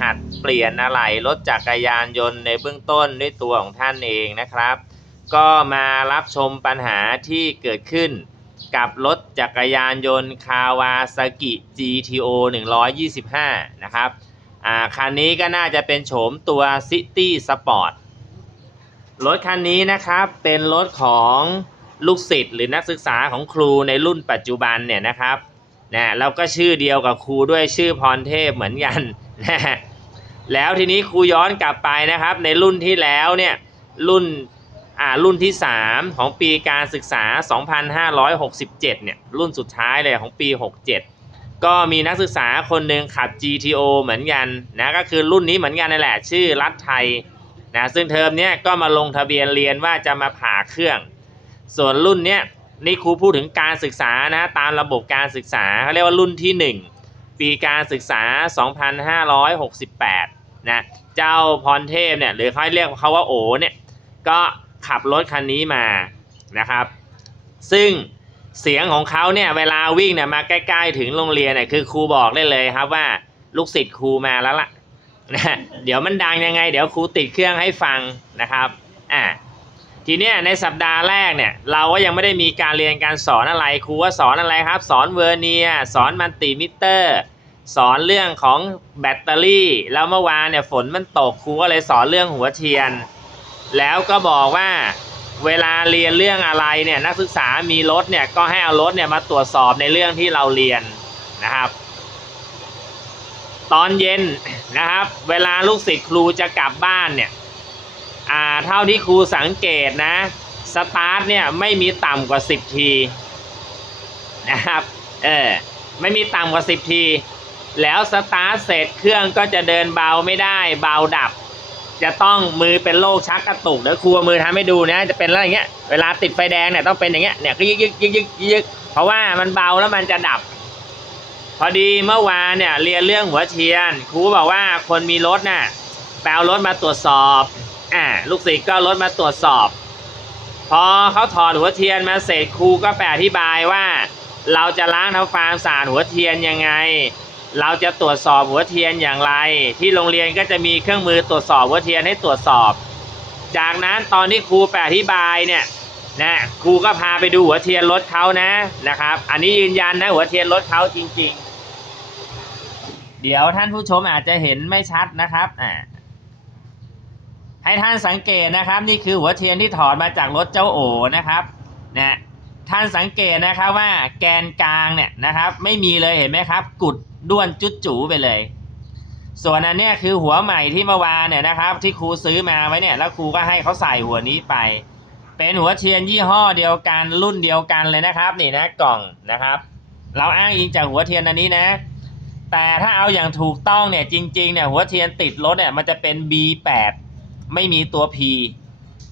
หัดเปลี่ยนอะไหล่รถจักรยานยนต์ในเบื้องต้นด้วยตัวของท่านเองนะครับ ก็มารับชมปัญหาที่เกิดขึ้น กับรถจักรยานยนต์คาวาซากิ GTO 125 นะครับอ่าคันนี้ก็น่าจะเป็นโฉมตัว City Sport รถคันนี้นะครับเป็นรถของลูกศิษย์หรือนักศึกษาของครูในรุ่นปัจจุบันเนี่ยนะครับนะแล้วก็ชื่อเดียวกับครูด้วยชื่อพรเทพเหมือนกันนะฮะ แล้วทีนี้ครูย้อนกลับไปนะครับ ในรุ่นที่แล้วเนี่ยรุ่นอ่ารุ่นที่ 3 ของปีการศึกษา 2567 เนี่ยรุ่นสุดท้ายเลยของปี 67 ก็มีนักศึกษาคนหนึ่งขับ GTO เหมือนกันนะก็คือรุ่นนี้เหมือนกันนั่นแหละชื่อรัฐไทยนะซึ่งเทอมเนี้ยก็มาลงทะเบียนเรียนว่าจะมาผ่าเครื่อง ส่วนรุ่นเนี้ยนี่ครูพูดถึงการศึกษานะตามระบบการศึกษาเขาเรียกว่ารุ่นที่ 1 ปีการศึกษา 2568 นะเจ้าพรเทพเนี่ยหรือเขาเรียกเขาว่าโอเนี่ยก็ขับรถคันนี้มานะครับ ซึ่งเสียงของเขาเนี่ยเวลาวิ่งเนี่ยมาใกล้ๆถึงโรงเรียนเนี่ยคือครูบอกได้เลยครับว่าลูกศิษย์ครูมาแล้วล่ะนะเดี๋ยวมันดังยังไง เดี๋ยวครูติดเครื่องให้ฟังนะครับอ่าทีเนี้ยในสัปดาห์แรกเนี่ยเราก็ยังไม่ได้มีการเรียนการสอนอะไรครูว่าสอนอะไรครับ สอนเวอร์เนียสอนมัลติมิเตอร์ สอนเรื่องของแบตเตอรี่ แล้วเมื่อวานเนี่ยฝนมันตกครูก็เลยสอนเรื่องหัวเทียน แล้วก็บอกว่าเวลาเรียนเรื่องอะไรเนี่ยนักศึกษามีรถเนี่ยก็ให้เอารถเนี่ยมาตรวจสอบในเรื่องที่เราเรียนนะครับ ตอนเย็นนะครับ เวลาลูกศิษย์ครูจะกลับบ้านเนี่ยอ่าเท่าที่ครูสังเกตนะสตาร์ทเนี่ยไม่มีต่ำกว่า 10 ทีนะครับเออไม่มีต่ำกว่า 10 ที แล้วสตาร์ทเสร็จเครื่องก็จะเดินเบาไม่ได้ เบาดับ จะต้องมือเป็นโรคชักกระตุกเดี๋ยวครูเอามือทำให้ดูนะจะเป็นอะไรอย่างเงี้ยเวลาติดไฟแดงเนี่ยต้องเป็นอย่างเงี้ยเนี่ยก็ยึกยึกยึกยึกยึกเพราะว่ามันเบาแล้วมันจะดับ พอดีเมื่อวานเนี่ยเรียนเรื่องหัวเทียน ครูบอกว่าคนมีรถน่ะแปลรถมาตรวจสอบอ่าลูกศิษย์ก็รถมาตรวจสอบ พอเขาถอดหัวเทียนมาเสร็จครูก็ไปลอธิบายว่า เราจะล้างทำความสะอาดหัวเทียนยังไง เราจะตรวจสอบหัวเทียนอย่างไร ที่โรงเรียนก็จะมีเครื่องมือตรวจสอบหัวเทียนให้ตรวจสอบ จากนั้นตอนที่ครูไปอธิบายเนี่ยนะครูก็พาไปดูหัวเทียนรถเขานะนะครับ อันนี้ยืนยันนะหัวเทียนรถเขาจริง ๆ เดี๋ยวท่านผู้ชมอาจจะเห็นไม่ชัดนะครับอ่าให้ท่านสังเกตนะครับ นี่คือหัวเทียนที่ถอดมาจากรถเจ้าโอนะครับนะท่านสังเกตนะครับว่าแกนกลางเนี่ยนะครับ ไม่มีเลยเห็นไหมครับ กุด ด้วนจุดจูไปเลย ส่วนอันเนี้ยคือหัวใหม่ที่เมื่อวานเนี่ยนะครับ ที่ครูซื้อมาไว้เนี่ย แล้วครูก็ให้เขาใส่หัวนี้ไป เป็นหัวเทียนยี่ห้อเดียวกันรุ่นเดียวกันเลยนะครับ นี่นะกล่องนะครับ เราอ้างอิงจากหัวเทียนอันนี้นะ แต่ถ้าเอาอย่างถูกต้องเนี่ยจริงๆเนี่ยหัวเทียนติดรถเนี่ยมันจะเป็น B8 ไม่มีตัว P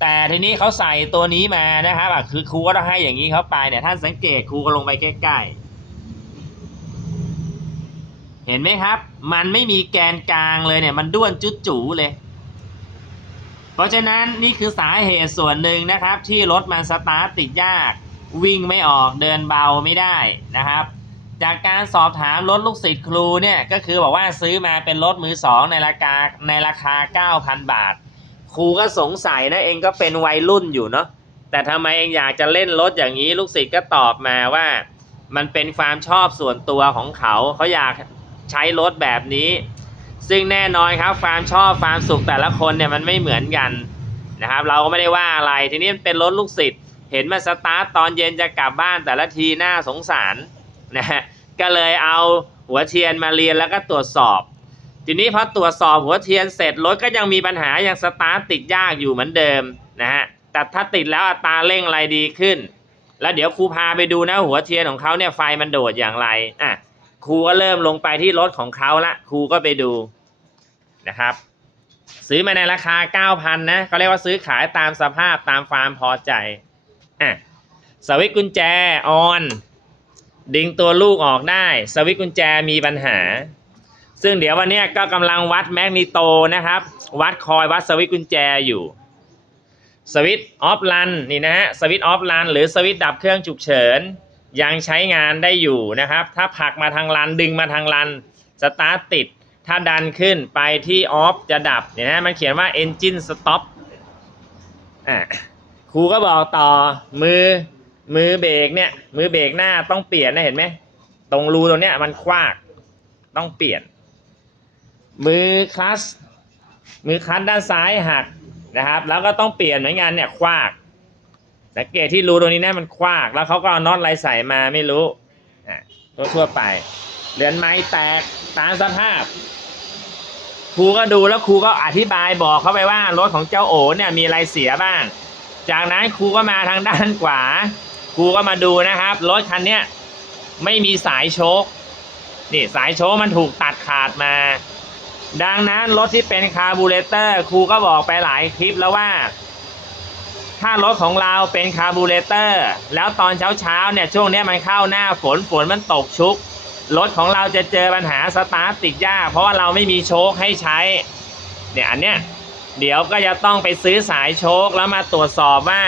แต่ทีนี้เขาใส่ตัวนี้มานะครับคือครูก็ต้องให้อย่างนี้เขาไปเนี่ยท่านสังเกตครูก็ลงไปใกล้ๆ เห็นไหมครับ มันไม่มีแกนกลางเลยเนี่ย มันด้วนจุดจูเลย เพราะฉะนั้นนี่คือสาเหตุส่วนหนึ่งนะครับ ที่รถมันสตาร์ทติดยาก วิ่งไม่ออกเดินเบาไม่ได้นะครับ จากการสอบถามรถลูกศิษย์ครูเนี่ย ก็คือบอกว่าซื้อมาเป็นรถมือสองในราคาในราคา 9,000 บาท ครูก็สงสัยนะเองก็เป็นวัยรุ่นอยู่เนาะแต่ทำไมเองอยากจะเล่นรถอย่างนี้ลูกศิษย์ก็ตอบมาว่า มันเป็นความชอบส่วนตัวของเขาเขาอยาก ใช้รถแบบนี้ ซึ่งแน่นอนครับความชอบความสุขแต่ละคนเนี่ยมันไม่เหมือนกันนะครับ เราก็ไม่ได้ว่าอะไรทีนี้มันเป็นรถลูกศิษย์เห็นมาสตาร์ตตอนเย็นจะกลับบ้านแต่ละทีน่าสงสารนะฮะก็เลยเอาหัวเทียนมาเรียนแล้วก็ตรวจสอบ ทีนี้พอตรวจสอบหัวเทียนเสร็จรถก็ยังมีปัญหายังสตาร์ทติดยากอยู่เหมือนเดิมนะฮะแต่ถ้าติดแล้วอัตราเร่งอะไรดีขึ้น แล้วเดี๋ยวครูพาไปดูนะหัวเทียนของเขาเนี่ยไฟมันโดดอย่างไรอะ ครูก็เริ่มลงไปที่รถของเขาละครูก็ไปดูนะครับ ซื้อมาในราคา 9,000นะเขาเรียกว่าซื้อขายตามสภาพตามความพอใจอะสวิตกุญแจออน ดึงตัวลูกออกได้ สวิตกุญแจมีปัญหา ซึ่งเดี๋ยววันนี้ก็กำลังวัดแมกนิโตนะครับ วัดคอยวัดสวิตกุญแจอยู่สวิตออฟลันนี่นะฮะสวิตออฟลันหรือสวิตดับเครื่องฉุกเฉิน ยังใช้งานได้อยู่นะครับ ถ้าผลักมาทางลันดึงมาทางลันสตาร์ทติด ถ้าดันขึ้นไปที่ออฟจะดับเนี่ยนะมันเขียนว่า engine stop อะครูก็บอกต่อมือมือเบรกเนี่ย มือเบรกหน้าต้องเปลี่ยนนะเห็นไหมตรงรูตรงเนี้ยมันคว้ากต้องเปลี่ยน มือคลัสมือคลัสด้านซ้ายหักนะครับ แล้วก็ต้องเปลี่ยนเหมือนกันเนี่ยคว้าก สังเกตที่รูตรงนี้นะมันคว้ากแล้วเขาก็เอาน็อตอะไรใส่มาไม่รู้อะทั่วๆไปเหรือนไม้แตกตามสภาพ ครูก็ดูแล้วครูก็อธิบายบอกเขาไปว่ารถของเจ้าโอเนี่ยมีอะไรเสียบ้าง จากนั้นครูก็มาทางด้านขวา ครูก็มาดูนะครับรถคันเนี้ยไม่มีสายโชคนี่สายโชคมันถูกตัดขาดมา ดังนั้นรถที่เป็นคาร์บูเรเตอร์ครูก็บอกไปหลายคลิปแล้วว่า ถ้ารถของเราเป็นคาร์บูเรเตอร์ แล้วตอนเช้าเช้าๆเนี่ยช่วงนี้มันเข้าหน้าฝนฝนมันตกชุก รถของเราจะเจอปัญหาสตาร์ทติดยากเพราะว่าเราไม่มีโชคให้ใช้ เนี่ยอันเนี้ยเดี๋ยวก็จะต้องไปซื้อสายโชคแล้วมาตรวจสอบว่า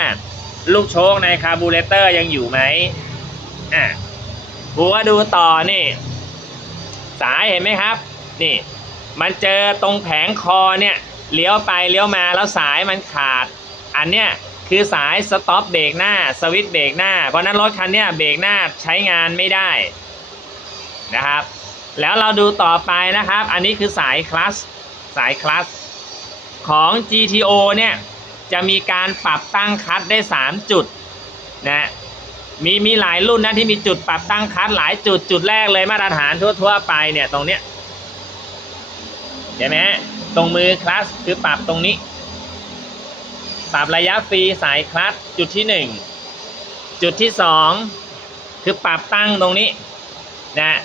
ลูกโชคในคาร์บูเรเตอร์ยังอยู่ไหมอะครูก็ดูต่อนี่ สายเห็นไหมครับ นี่ มันเจอตรงแผงคอเนี่ยเลี้ยวไปเลี้ยวมาแล้วสายมันขาด อันเนี้ย คือสายสต็อปเบรกหน้าสวิตช์เบรกหน้า เพราะนั้นรถคันนี้เบรกหน้าใช้งานไม่ได้นะครับ แล้วเราดูต่อไปนะครับ อันนี้คือสายคลัสสายคลัสของ GTO เนี่ยจะมีการปรับตั้งคลัสได้ 3 จุดนะมีมีหลายรุ่นนะที่มีจุดปรับตั้งคลัสหลายจุดจุดแรกเลยมาตรฐานทั่ว ๆ ไปเนี่ยตรงเนี้ยเห็นไหมตรงมือคลัสคือปรับตรงนี้ ปรับระยะฟรีสายคลัสจุดที่หนึ่งจุดที่สองคือปรับตั้งตรงนี้นะ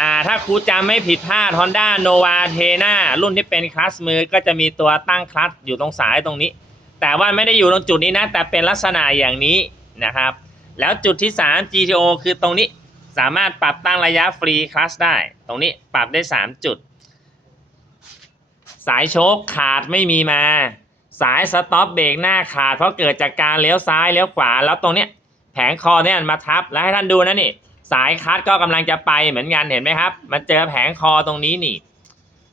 อ่าถ้าครูจำไม่ผิดพลาด Honda Nova t e n a รุ่นที่เป็นคลัสมือก็จะมีตัวตั้งคลัสอยู่ตรงสายตรงนี้ แต่ว่าไม่ได้อยู่ตรงจุดนี้นะ แต่เป็นลักษณะอย่างนี้นะครับ แล้วจุดที่ 3 GTO คือตรงนี้สามารถปรับตั้งระยะฟรีคลัสได้ ตรงนี้ปรับได้ 3 จุด สายโชคขาดไม่มีมา สายสต็อปเบรกหน้าขาดเพราะเกิดจากการเลี้ยวซ้ายเลี้ยวขวาแล้วตรงเนี้ยแผงคอเนี่ยมาทับแล้วให้ท่านดูนะนี่ สายคัดก็กำลังจะไปเหมือนกันเห็นไหมครับ มันเจอแผงคอตรงนี้นี่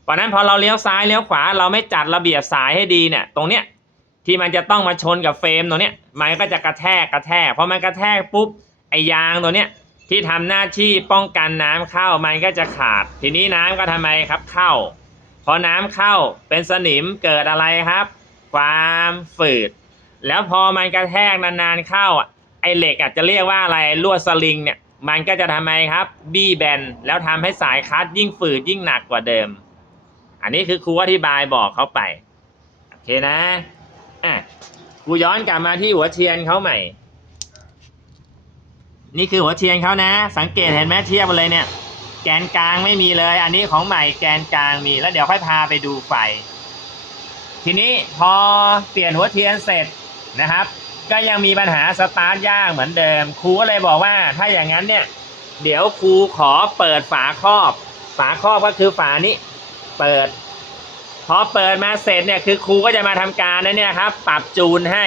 เพราะนั้นพอเราเลี้ยวซ้ายเลี้ยวขวาเราไม่จัดระเบียบสายให้ดีเนี่ย ตรงเนี้ยที่มันจะต้องมาชนกับเฟรมตรงเนี้ยมันก็จะกระแทกกระแทกพอมันกระแทกปุ๊บไอ้ยางตัวเนี้ยที่ทำหน้าที่ป้องกันน้ำเข้ามันก็จะขาด ทีนี้น้ำก็ทำไมครับเข้า พอน้ำเข้าเป็นสนิมเกิดอะไรครับ ความฝืด แล้วพอมันกระแทกนานๆเข้าอะไอเหล็กอาจจะเรียกว่าอะไรลวดสลิงเนี่ยมันก็จะทำไมครับบี้แบนแล้วทำให้สายคัดยิ่งฝืดยิ่งหนักกว่าเดิม อันนี้คือครูอธิบายบอกเขาไปโอเคนะอะครูย้อนกลับมาที่หัวเทียนเขาใหม่ นี่คือหัวเทียนเขานะ สังเกตเห็นไหมเทียบเลยเนี่ย แกนกลางไม่มีเลย อันนี้ของใหม่แกนกลางมีแล้วเดี๋ยวค่อยพาไปดูไฟ ทีนี้พอเปลี่ยนหัวเทียนเสร็จนะครับ ก็ยังมีปัญหาสตาร์ทยากเหมือนเดิม ครูก็เลยบอกว่าถ้าอย่างนั้นเนี่ย เดี๋ยวครูขอเปิดฝาครอบ ฝาครอบก็คือฝานี้ เปิด พอเปิดมาเสร็จเนี่ยคือครูก็จะมาทำการนะเนี่ยครับ ปรับจูนให้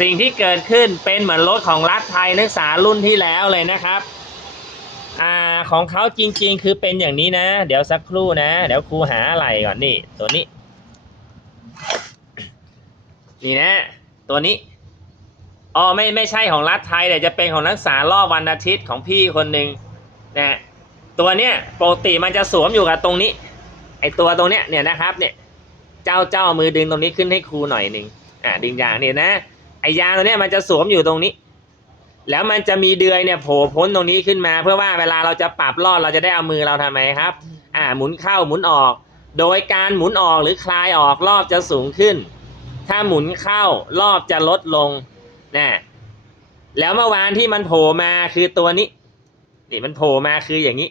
สิ่งที่เกิดขึ้นเป็นเหมือนรถของรัฐไทยนักศึกษารุ่นที่แล้วเลยนะครับอ่าของเขาจริงๆ คือเป็นอย่างนี้นะ เดี๋ยวสักครู่นะ เดี๋ยวครูหาอะไรก่อนนี่ ตัวนี้ นี่นะ ตัวนี้อ๋อไม่ไม่ใช่ของรัฐไทยแต่จะเป็นของนักศึกษารอบวันอาทิตย์ของพี่คนหนึ่งนะตัวเนี้ยปกติมันจะสวมอยู่กับตรงนี้ ไอตัวตรงเนี้ยเนี่ยนะครับเนี่ยเจ้าเจ้ามือดึงตรงนี้ขึ้นให้ครูหน่อยหนึ่งอ่าดึงยางเนี่ยนะไอยางตัวเนี้ยมันจะสวมอยู่ตรงนี้ แล้วมันจะมีเดือยเนี่ยโผล่พ้นตรงนี้ขึ้นมา เพื่อว่าเวลาเราจะปรับรอดเราจะได้เอามือเราทำไมครับ อ่าหมุนเข้าหมุนออก โดยการหมุนออกหรือคลายออกรอบจะสูงขึ้น ถ้าหมุนเข้ารอบจะลดลงนะแล้วเมื่อวานที่มันโผล่มาคือตัวนี้ นี่มันโผล่มาคืออย่างนี้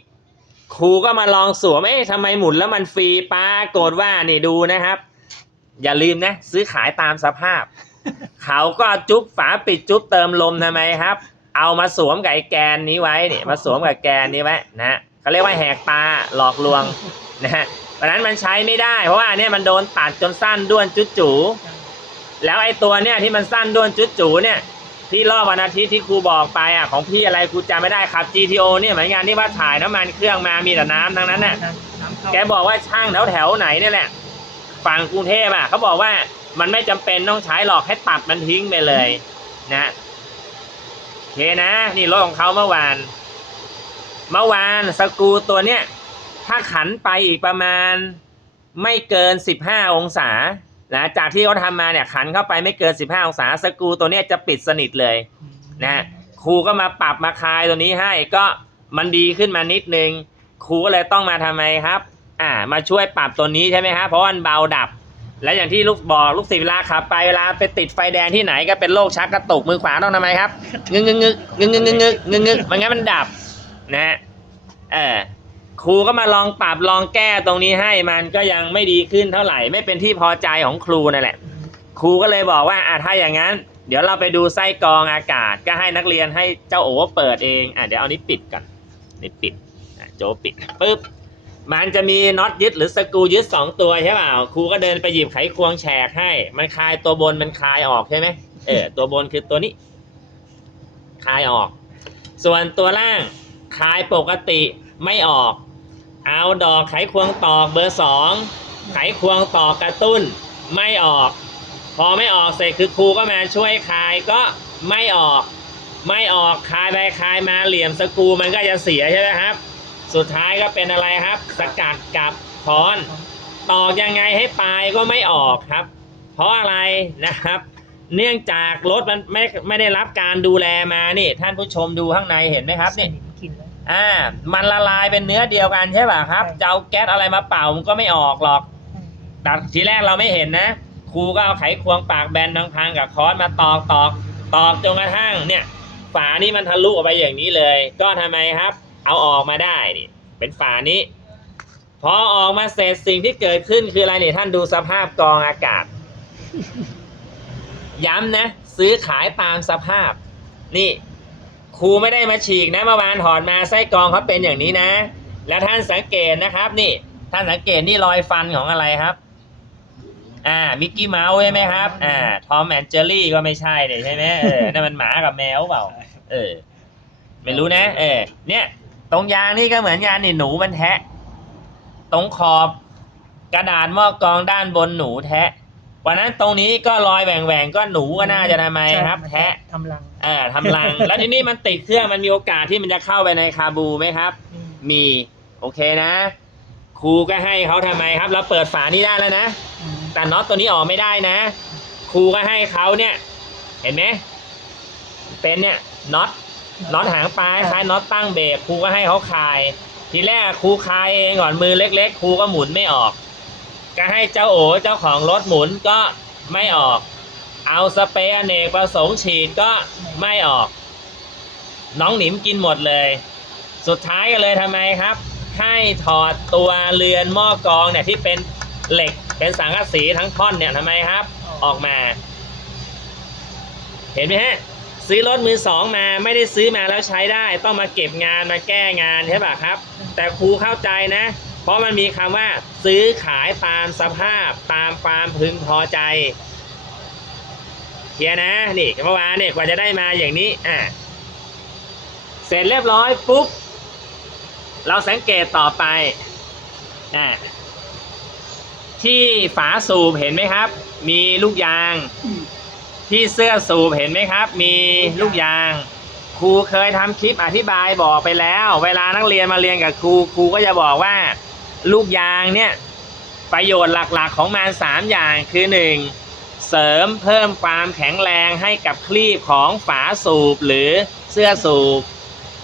ครูก็มาลองสวมเอ๊ะทำไมหมุนแล้วมันฟรีปรากฏว่านี่ดูนะครับ อย่าลืมนะ ซื้อขายตามสภาพ เขาก็จุ๊บฝาปิดจุ๊บเติมลมทำไมครับ เอามาสวมกับไอ้แกนนี้ไว้นี่มาสวมกับแกนนี้ไว้นะเขาเรียกว่าแหกตาหลอกลวงนะฮะเพราะนั้นมันใช้ไม่ได้ เพราะว่าอันเนี่ยมันโดนตัดจนสั้นด้วนจุดจู แล้วไอ้ตัวเนี่ยที่มันสั้นด้วนจุดจูเนี่ยที่รอบวันอาทิตย์ที่ครูบอกไปอะของพี่อะไรครูจำไม่ได้ครับ GTO เนี่ยเหมือนกันที่ว่าถ่ายน้ำมันเครื่องมามีแต่น้ำทั้งนั้นน่ะน้ำเข้าแกบอกว่าช่างแถวแถวๆไหนเนี่ยแหละฝั่งกรุงเทพอะเขาบอกว่ามันไม่จำเป็นต้องใช้หรอกให้ตัดมันทิ้งไปเลยนะโอเคนะ นี่รถของเขาเมื่อวาน เมื่อวานสกรูตัวเนี้ยถ้าขันไปอีกประมาณไม่เกิน15องศา นะจากที่เขาทำมาเนี่ยขันเข้าไปไม่เกิน 15 องศาสกรูตัวเนี้ยจะปิดสนิทเลยนะครูก็มาปรับมาคลายตัวนี้ให้ก็มันดีขึ้นมานิดนึงครูก็เลยต้องมาทำไมครับ อ่า มาช่วยปรับตัวนี้ใช่ไหมครับเพราะมันเบาดับ และอย่างที่ลูกบอกลูกศิษย์เวลาขับไปเวลาไปติดไฟแดงที่ไหนก็เป็นโรคชักกระตุกมือขวาต้องทำไมครับงึกงึกงึกงึกงึกงึกงึกงึกงึกมันงั้นมันดับนะฮะเออ ครูก็มาลองปรับลองแก้ตรงนี้ให้มันก็ยังไม่ดีขึ้นเท่าไหร่ ไม่เป็นที่พอใจของครูนั่นแหละ ครูก็เลยบอกว่าอะถ้าอย่างนั้น เดี๋ยวเราไปดูไส้กรองอากาศ ก็ให้นักเรียนให้เจ้าโอเปิดเองอะเดี๋ยวเอานี้ปิดก่อนนี่ปิดโจปิดปุ๊บมันจะมีน็อตยึดหรือสกรูยึดสองตัวใช่เปล่าครูก็เดินไปหยิบไขควงแฉกให้ มันคลายตัวบนมันคลายออกใช่ไหมเออตัวบนคือตัวนี้ คลายออก ส่วนตัวล่างคลายปกติไม่ออก เอาดอกไขควงตอกเบอร์สองไขควงตอกกระตุ้นไม่ออก พอไม่ออกเสร็จคือครูก็มาช่วยคลายก็ไม่ออก ไม่ออกคลายไปคลายมาเหลี่ยมสกรูมันก็จะเสียใช่ไหมครับ สุดท้ายก็เป็นอะไรครับ สกัดกับค้อน ตอกยังไงให้ปลายก็ไม่ออกครับ เพราะอะไรนะครับ เนื่องจากรถมันไม่ไม่ได้รับการดูแลมานี่ ท่านผู้ชมดูข้างในเห็นไหมครับนี่สนิมกินแล้ว อ่ามันละลายเป็นเนื้อเดียวกันใช่ป่ะครับใช่จะเอาแก๊สอะไรมาเป่ามันก็ไม่ออกหรอกแต่ทีแรกเราไม่เห็นนะ ครูก็เอาไขควงปากแบนพังๆกับค้อนมาตอกตอกตอกจนกระทั่งเนี่ย ฝานี่มันทะลุออกไปอย่างนี้เลย ก็ทำไมครับ เอาออกมาได้นี่เป็นฝานี้ พอออกมาเสร็จสิ่งที่เกิดขึ้นคืออะไรนี่ท่านดูสภาพกรองอากาศ ย้ำนะ ซื้อขายตามสภาพ นี่ ครูไม่ได้มาฉีกนะเมื่อวานถอดมาไส้กรองเขาเป็นอย่างนี้นะ แล้วท่านสังเกตนะครับ นี่ท่านสังเกตนี่รอยฟันของอะไรครับ อ่ามิกกี้เมาส์ใช่ไหมครับ อ่าทอมแอนเจอรี่ก็ไม่ใช่เนี่ยใช่ไหมเออนั่นมันหมากับแมวเปล่า เออ ไม่รู้นะ เออ เนี่ย ตรงยางนี่ก็เหมือนกันนี่หนูมันแทะ ตรงขอบกระดาษหม้อกรองด้านบนหนูแทะ วันนั้นตรงนี้ก็รอยแหว่งๆก็หนูก็น่าจะทำไมครับ แทะทำรังอ่าทำรัง แล้วทีนี้มันติดเครื่องมันมีโอกาสที่มันจะเข้าไปในคาบูไหมครับอืมมีโอเคนะ ครูก็ให้เขาทำไมครับ เราเปิดฝานี้ได้แล้วนะอืมแต่น็อตตัวนี้ออกไม่ได้นะ ครูก็ให้เขาเนี่ย เห็นไหมเป็นเนี่ยน็อตน็อตหางปลายคล้ายน็อตตั้งเบรกครูก็ให้เขาคลาย ทีแรกครูคลายเองก่อนมือเล็ก ๆ ครูก็หมุนไม่ออก ก็ให้เจ้าโอเจ้าของรถหมุนก็ไม่ออก เอาสเปรย์อเนกประสงค์ฉีดก็ไม่ออก น้องหนิมกินหมดเลย สุดท้ายก็เลยทำไมครับ ให้ถอดตัวเรือนหม้อกรองเนี่ยที่เป็นเหล็กเป็นสังกะสีทั้งท่อนเนี่ยทำไมครับ ออกมา เห็นไหมฮะซื้อรถมือสองมาไม่ได้ซื้อมาแล้วใช้ได้ ต้องมาเก็บงานมาแก้งานใช่ป่ะครับ แต่ครูเข้าใจนะ เพราะมันมีคำว่า ซื้อขายตามสภาพตามความพึงพอใจเคลียนะนี่เมื่อวานเนี่ยกว่าจะได้มาอย่างนี้อะเสร็จเรียบร้อยปุ๊บเราสังเกตต่อไปอะที่ฝาสูบเห็นไหมครับ มีลูกยาง ที่เสื้อสูบเห็นไหมครับ มีลูกยาง ครูเคยทำคลิปอธิบายบอกไปแล้ว เวลานักเรียนมาเรียนกับครูครูก็จะบอกว่า ลูกยางเนี่ยประโยชน์หลักๆของมันสามอย่างคือหนึ่งเสริมเพิ่มความแข็งแรงให้กับคลีบของฝาสูบหรือเสื้อสูบ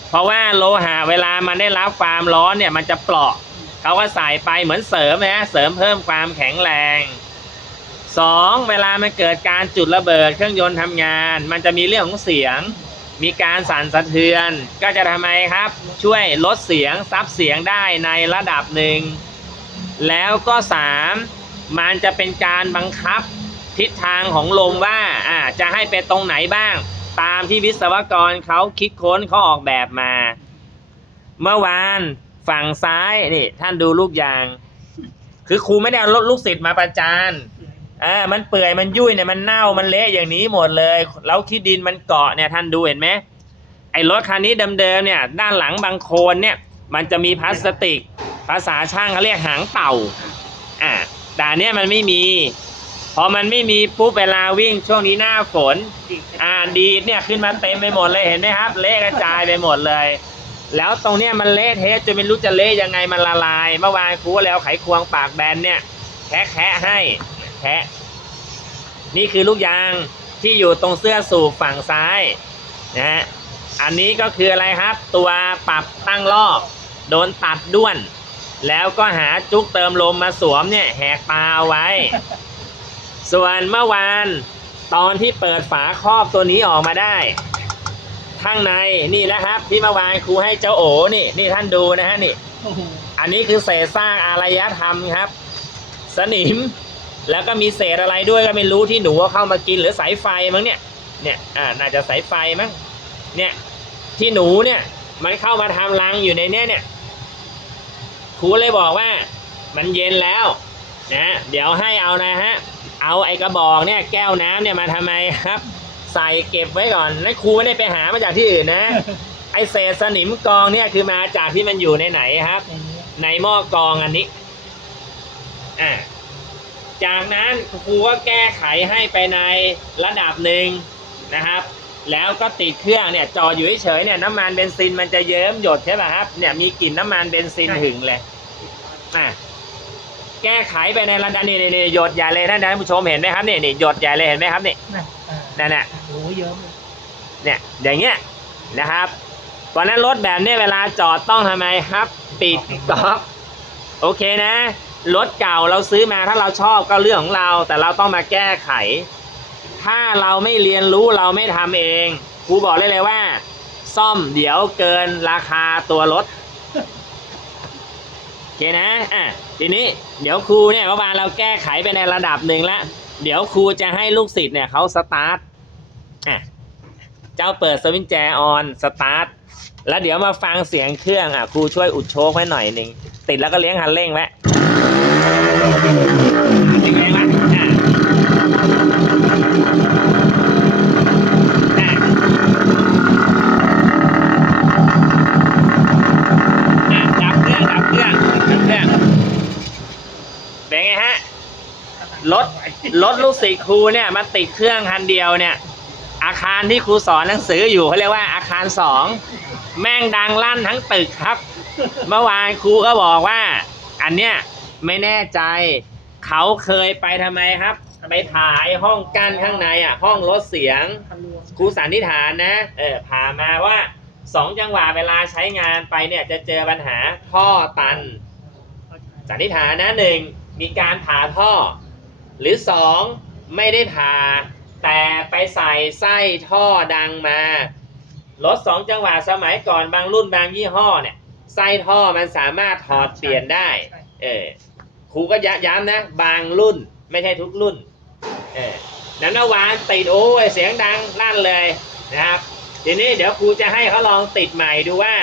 เพราะว่าโลหะเวลามันได้รับความร้อนเนี่ยมันจะเปราะเขาก็ใส่ไปเหมือนเสริมนะเสริมเพิ่มความแข็งแรงสองเวลามันเกิดการจุดระเบิดเครื่องยนต์ทำงาน มันจะมีเรื่องของเสียง มีการสั่นสะเทือน ก็จะทำไมครับ ช่วยลดเสียงซับเสียงได้ในระดับหนึ่ง แล้วก็สามมันจะเป็นการบังคับทิศทางของลมว่าอ่าจะให้ไปตรงไหนบ้าง ตามที่วิศวกรเขาคิดค้นเขาออกแบบมา เมื่อวานฝั่งซ้ายนี่ท่านดูลูกยาง คือครูไม่ได้เอาลูกศิษย์มาประจาน อ่ามันเปื่อยมันยุ่ยเนี่ยมันเน่ามันเละอย่างนี้หมดเลยแล้วขี้ดินมันเกาะเนี่ยท่านดูเห็นไหมไอ้รถคันนี้เดิมๆเนี่ยด้านหลังบางโคนเนี่ยมันจะมีพลาสติก ภาษาช่างเขาเรียกหางเต่าอ่าแต่เนี้ยมันไม่มี พอมันไม่มีปุ๊บเวลาวิ่งช่วงนี้หน้าฝนอ่าดีดเนี่ยขึ้นมาเต็มไปหมดเลยเห็นไหมครับ เละกระจายไปหมดเลย แล้วตรงเนี้ยมันเละเทะจนไม่รู้จะเละยังไงมันละลาย เมื่อวานครูแล้วไขควงปากแบนเนี่ยแคะแคะให้ แคะนี่คือลูกยางที่อยู่ตรงเสื้อสูบฝั่งซ้ายนะฮะอันนี้ก็คืออะไรครับ ตัวปรับตั้งรอบ โดนตัดด้วน แล้วก็หาจุกเติมลมมาสวมเนี่ยแหกตาเอาไว้ ส่วนเมื่อวานตอนที่เปิดฝาครอบตัวนี้ออกมาได้ ข้างในนี่แหละครับ ที่เมื่อวานครูให้เจ้าโอนี่นี่ท่านดูนะฮะนี่โอ้โหอันนี้คือเศษซากอารยธรรมครับ สนิม แล้วก็มีเศษอะไรด้วยก็ไม่รู้ที่หนูเอาเข้ามากินหรือสายไฟมั้งเนี่ย เนี่ย อ่า น่าจะสายไฟมั้ง เนี่ย ที่หนูเนี่ย มันเข้ามาทำรังอยู่ในเนี้ยเนี่ย ครูเลยบอกว่า มันเย็นแล้ว นะ เดี๋ยวให้เอานะฮะ เอาไอ้กระบอกเนี่ย แก้วน้ำเนี่ยมาทำไมครับ ใส่เก็บไว้ก่อนนั่นครูไม่ได้ไปหามาจากที่อื่นนะ ไอเศษสนิมกองเนี่ยคือมาจากที่มันอยู่ในไหนครับอย่างนี้ในหม้อกรองอันนี้ อ่า จากนั้นครูก็แก้ไขให้ไปในระดับหนึ่งนะครับ แล้วก็ติดเครื่องเนี่ยจอดอยู่เฉยๆเนี่ยน้ำมันเบนซินมันจะเยิ้มหยดใช่ป่ะครับเนี่ยมีกลิ่นน้ำมันเบนซินหึงเลยอะแก้ไขไปในระดับนี่นี่หยดใหญ่เลยท่านท่านผู้ชมเห็นไหมครับนี่นี่หยดใหญ่เลยเห็นไหมครับนี่นะอ่านั่นแหละโอ้โหเยอะเลยเนี่ยอย่างเงี้ยนะครับเพราะฉะนั้นรถแบบเนี้ยเวลาจอดต้องทำไมครับ ปิดก๊อกโอเคนะ รถเก่าเราซื้อมาถ้าเราชอบก็เรื่องของเรา แต่เราต้องมาแก้ไข ถ้าเราไม่เรียนรู้เราไม่ทำเองครูบอกเลยเลยว่า ซ่อมเดี๋ยวเกินราคาตัวรถโอเคนะอะทีนี้เดี๋ยวครูเนี่ยเมื่อวานเราแก้ไขไปในระดับหนึ่งแล้วเดี๋ยวครูจะให้ลูกศิษย์เนี่ยเขาสตาร์ทอะเจ้าเปิดสวิตช์แจออนสตาร์ทแล้วเดี๋ยวมาฟังเสียงเครื่องอะครูช่วยอุดโชคไว้หน่อยหนึ่งติดแล้วก็เลี้ยงคันเร่งไว้ ติดไว้ไว้อะอะดับเครื่องดับเครื่องดับเครื่องเป็นไงฮะรถรถลูกศิษย์ครูเนี่ยมาติดเครื่องคันเดียวเนี่ย อาคารที่ครูสอนหนังสืออยู่เขาเรียกว่าอาคารสองแม่งดังลั่นทั้งตึกครับ เมื่อวานครูก็บอกว่า อันเนี้ย ไม่แน่ใจ เขาเคยไปทำไมครับ ไปถ่ายห้องกั้นข้างในอะ ห้องลดเสียงทะลวงครูสันนิษฐานนะ เออผ่ามาว่าสองจังหวะเวลาใช้งานไปเนี่ยจะเจอปัญหาท่อตัน สันนิษฐานนะหนึ่งมีการผ่าท่อ หรือสองไม่ได้ผ่า แต่ไปใส่ไส้ท่อดังมารถสองจังหวะสมัยก่อนบางรุ่นบางยี่ห้อเนี่ยไส้ท่อมันสามารถถอดเปลี่ยนได้ใช่เออ ครูก็ย้ำนะ บางรุ่นไม่ใช่ทุกรุ่นเออนั้นเมื่อวานติดโอ้ยเสียงดังลั่นเลยนะครับ ทีนี้เดี๋ยวครูจะให้เขาลองติดใหม่ดูว่า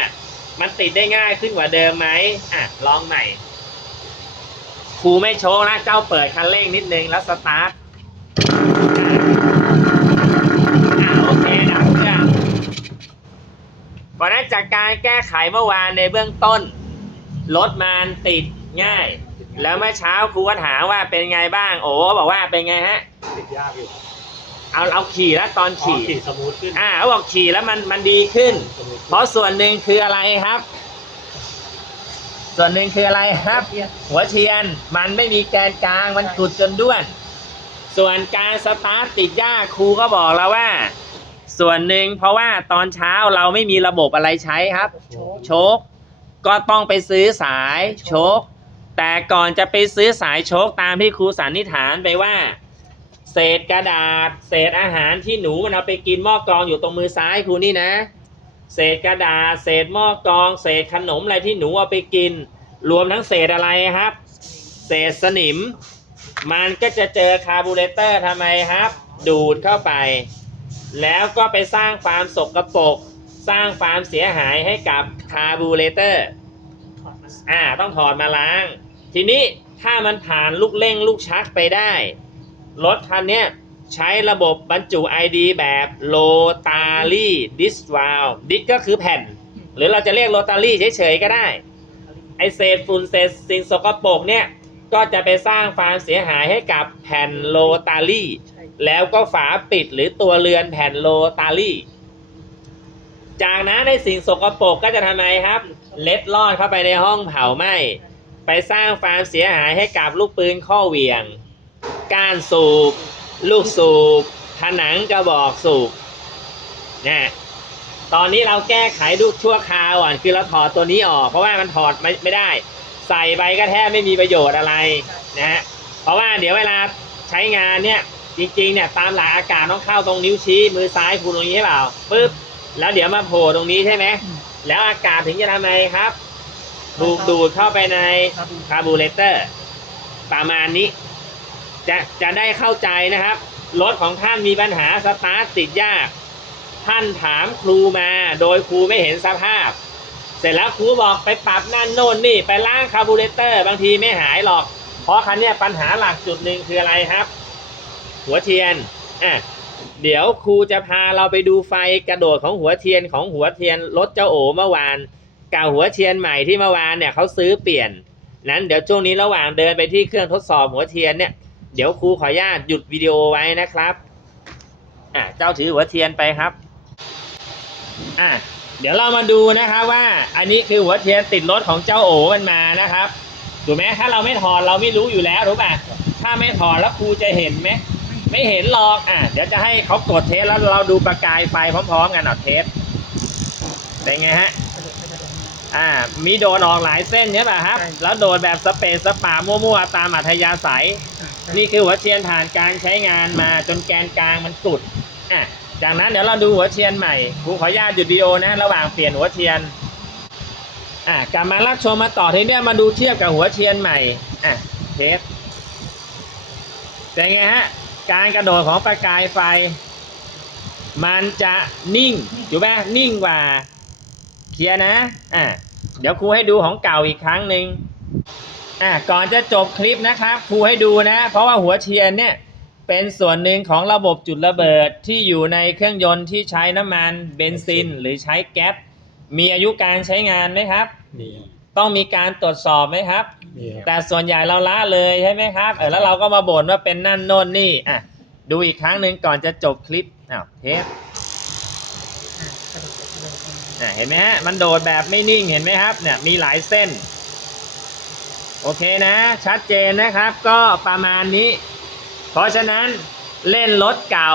มันติดได้ง่ายขึ้นกว่าเดิมไหมอะลองใหม่ครูไม่โชว์นะเจ้าเปิดคันเร่งนิดนึงแล้วสตาร์ทโอเคดับเครื่องเพราะนั้นจากการแก้ไขเมื่อวานในเบื้องต้น รถมันติดง่าย แล้วเมื่อเช้าครูก็ถามว่าเป็นไงบ้าง โอ้บอกว่าเป็นไงฮะ ติดยากอยู่เอาเอาขี่แล้วตอนขี่ขี่ ขี่สมูทขึ้นอ่าเขาบอกขี่แล้วมันมันดีขึ้น สมูทเพราะส่วนหนึ่งคืออะไรครับ ส่วนหนึ่งคืออะไรครับ เทียนหัวเทียนมันไม่มีแกนกลางมันกุดจนด้วน ส่วนการสตาร์ทติดยากครูก็บอกแล้วว่า ส่วนหนึ่งเพราะว่าตอนเช้าเราไม่มีระบบอะไรใช้ครับ โชว์โชคก็ต้องไปซื้อสายโชค แต่ก่อนจะไปซื้อสายโชคตามที่ครูสันนิษฐานไปว่า เศษกระดาษ เศษอาหารที่หนูมันเอาไปกินหม้อกรองอยู่ตรงมือซ้ายครูนี่นะ เศษกระดาษ เศษหม้อกรอง เศษขนมอะไรที่หนูเอาไปกิน รวมทั้งเศษอะไรครับ เศษสนิม มันก็จะเจอคาร์บูเรเตอร์ทำไมครับ ดูดเข้าไป แล้วก็ไปสร้างความสกปรกสร้างความเสียหายให้กับคาร์บูเรเตอร์อ่า ต้องถอดมาล้าง ทีนี้ถ้ามันผ่านลูกเร่งลูกชักไปได้ รถคันนี้ใช้ระบบบรรจุ ID แบบโ o ตารี่ดิสวาลดิสก็คือแผ่น หรือเราจะเรียกโ o ตารี่เฉยๆก็ได้ ไอเศษฝุ่นเศษสิ่งสกปรกเนี่ย ก็จะไปสร้างความเสียหายให้กับแผ่นโ o ตารี่แล้วก็ฝาปิดหรือตัวเรือนแผ่นโลตาลี่จากนั้นในสิ่งสกปรกก็จะทำไมครับ เล็ดลอดเข้าไปในห้องเผาไหม้ ไปสร้างความเสียหายให้กับลูกปืนข้อเหวี่ยง ก้านสูบ ลูกสูบ ผนังกระบอกสูบนะตอนนี้เราแก้ไขดูกชั่วคราวก่อนคือเราถอดตัวนี้ออก เพราะว่ามันถอดไม่ไม่ได้ ใส่ไปก็แทบไม่มีประโยชน์อะไรนะฮะเพราะว่าเดี๋ยวเวลาใช้งานเนี่ยจริงๆเนี่ยตามหลักอากาศต้องเข้าตรงนิ้วชี้มือซ้ายคุณตรงนี้ใช่เปล่าปึ๊บแล้วเดี๋ยวมาโผล่ตรงนี้ใช่ไหมแล้วอากาศถึงจะทำไงครับ ถูกดูดเข้าไปในคาร์บูเรเตอร์ประมาณนี้ จะจะได้เข้าใจนะครับ รถของท่านมีปัญหาสตาร์ทติดยาก ท่านถามครูมา โดยครูไม่เห็นสภาพ เสร็จแล้วครูบอกไปปรับนั่นโน่นนี่ไปล้างคาร์บูเรเตอร์บางทีไม่หายหรอก เพราะคันนี้ปัญหาหลักจุดหนึ่งคืออะไรครับ หัวเทียนอะเดี๋ยวครูจะพาเราไปดูไฟกระโดดของหัวเทียนของหัวเทียนรถเจ้าโอเมื่อวาน กับหัวเทียนใหม่ที่เมื่อวานเนี่ยเขาซื้อเปลี่ยน นั้นเดี๋ยวช่วงนี้ระหว่างเดินไปที่เครื่องทดสอบหัวเทียนเนี่ยเดี๋ยวครูขออนุญาตหยุดวิดีโอไว้นะครับอะเจ้าถือหัวเทียนไปครับอะเดี๋ยวเรามาดูนะครับว่าอันนี้คือหัวเทียนติดรถของเจ้าโอมันมานะครับถูกไหมถ้าเราไม่ถอดเราไม่รู้อยู่แล้วถูกป่ะถ้าไม่ถอดแล้วครูจะเห็นไหมไม่เห็นหรอกอะเดี๋ยวจะให้เขากดเทสแล้วเราดูประกายไฟพร้อม ๆ กันเอาเทสเป็นไงฮะ อ่ามีโดนออกหลายเส้นใช่ป่ะครับ ใช่ แล้วโดนแบบสเปซสปามั่วๆตามอัธยาศัยอ่าใช่นี่คือหัวเทียนผ่านการใช้งานมาจนแกนกลางมันสุดอะจากนั้นเดี๋ยวเราดูหัวเทียนใหม่ครูขออนุญาตหยุดวิดีโอนะระหว่างเปลี่ยนหัวเทียนอะกลับมารับชมมาต่อทีเนี้ยมาดูเทียบกับหัวเทียนใหม่อะเทสเป็นไงฮะการกระโดดของประกายไฟ มันจะนิ่งอยู่ไหมนิ่งกว่า เคลียร์นะอะเดี๋ยวครูให้ดูของเก่าอีกครั้งหนึ่งอะก่อนจะจบคลิปนะครับครูให้ดูนะ เพราะว่าหัวเทียนเนี่ยเป็นส่วนหนึ่งของระบบจุดระเบิดที่อยู่ในเครื่องยนต์ที่ใช้น้ำมันเบนซิน หรือใช้แก๊สมีอายุการใช้งานไหมครับ มีต้องมีการตรวจสอบไหมครับ มีครับแต่ส่วนใหญ่เราละเลยใช่ไหมครับเออแล้วเราก็มาบ่นว่าเป็นนั่นโน่นนี่อะดูอีกครั้งหนึ่งก่อนจะจบคลิปอ้าวเทส เห็นไหมฮะ มันโดดแบบไม่นิ่งเห็นไหมครับ เนี่ยมีหลายเส้น โอเคนะ ชัดเจนนะครับ ก็ประมาณนี้ เพราะฉะนั้นเล่นรถเก่า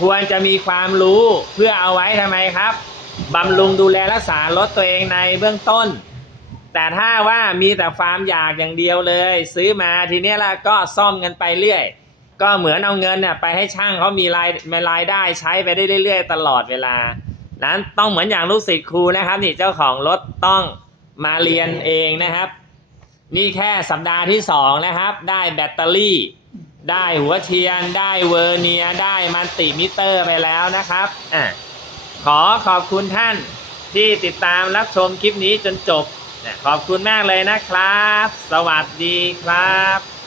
ควรจะมีความรู้เพื่อเอาไว้ทำไมครับบำรุงดูแลรักษารถตัวเองในเบื้องต้น แต่ถ้าว่ามีแต่ความอยากอย่างเดียวเลย ซื้อมาทีนี้ยละก็ซ่อมกันไปเรื่อย ก็เหมือนเอาเงินเนี่ยไปให้ช่างเขามีรายมีรายได้ใช้ไปได้เรื่อย ๆ ตลอดเวลา นั้นต้องเหมือนอย่างลูกศิษย์ครูนะครับ นี่เจ้าของรถต้องมาเรียนเองนะครับ นี่แค่สัปดาห์ที่สองนะครับ ได้แบตเตอรี่ ได้หัวเทียน ได้เวอร์เนียได้มัลติมิเตอร์ไปแล้วนะครับอะขอขอบคุณท่านที่ติดตามรับชมคลิปนี้จนจบ ขอบคุณมากเลยนะครับ สวัสดีครับ